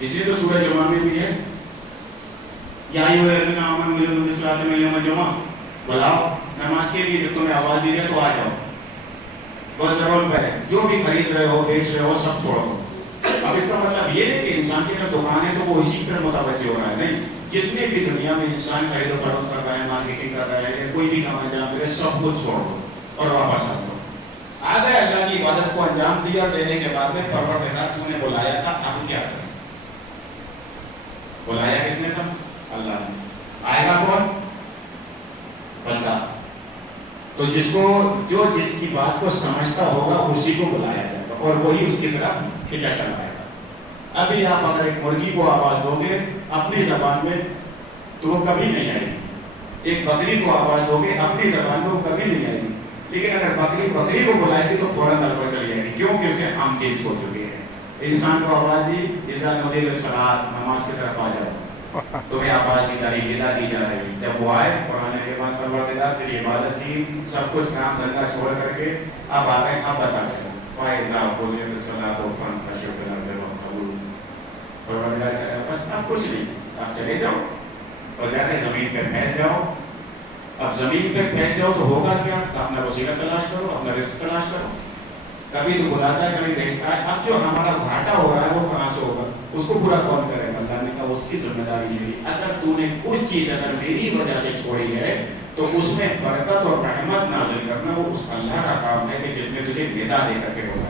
اس لیے تو سورہ جمعہ میں بھی ہے یا ایھا آمنوا اذا نودی للصلاۃ من یوم الجمعہ، بلاؤ نماز کے لیے، جب تمہیں آواز دی جائے تو آ جاؤ. بس ضرور پہ جو بھی خرید رہے ہو بیچ رہے ہو سب چھوڑو. اب اس کا مطلب یہ نہیں کہ انسان کی اگر دکان ہے تو وہ اسی طرح متوجہ ہو رہا ہے، نہیں. جتنے بھی دنیا میں انسان خرید و فروخت کر رہا ہے، مارکیٹنگ کر رہا ہے، کوئی بھی کام انجام دے رہا ہے، سب کچھ چھوڑ دو اور واپس آ جاؤ. آ گئے اللہ کی عبادت کو انجام دیا اور دینے کے بعد میں پروردگار تو نے بلایا تھا، اب کیا کریں؟ بلایا کس نے تھا؟ اللہ نے. آئے گا کون؟ بندہ. تو جس کی بات کو سمجھتا ہوگا اسی کو بلایا جائے گا اور وہی اس کی طرف کھینچا چلائے گا. ابھی آپ اگر ایک مرغی کو آواز دو گے اپنی زبان میں تو وہ کبھی نہیں آئے گی. ایک بکری کو آواز دو گے اپنی زبان میں وہ کبھی نہیں آئے گی. لیکن اگر بکری کو بلائے گی تو فوراً الگ چلی جائے گی. کیوں؟ کیونکہ ہم چیز ہو چکے ہیں. انسان کو آواز دی اذا نودی للصلاۃ، نماز کی طرف آ جاؤ. تمہیں آواز دی جا رہی، ندا دی جا رہی. جب وہ آئے قرآن کے بعد پروردگار تیری عبادت کی، سب کچھ کام دھندا چھوڑ کر کے اب آ گئے. اب بتا دیں فائزہ قضیت الصلاۃ فانتشروا فی الارض وابتغوا. پروردگار کہہ رہا بس اب کچھ نہیں، آپ چلے جاؤ اور جا کے زمین پہ پھیل جاؤ. اب زمین پہ پھیل جاؤ تو ہوگا کیا؟ اپنا وسیلہ تلاش کرو، اپنا رزق تلاش کرو. کبھی تو بلاتا ہے کبھی بھیجتا ہے. اب جو ہمارا گھاٹا ہو رہا ہے وہ کہاں سے ہوگا؟ اس کو پورا کون کرے گا؟ اللہ نے کہا اس کی ذمہ داری میری. اگر تو نے کچھ چیز اگر میری وجہ سے چھوڑی ہے تو اس میں برکت اور رحمت نازل کرنا وہ اس اللہ کا کام ہے کہ جس میں تجھے ندا دے کر کے بولا.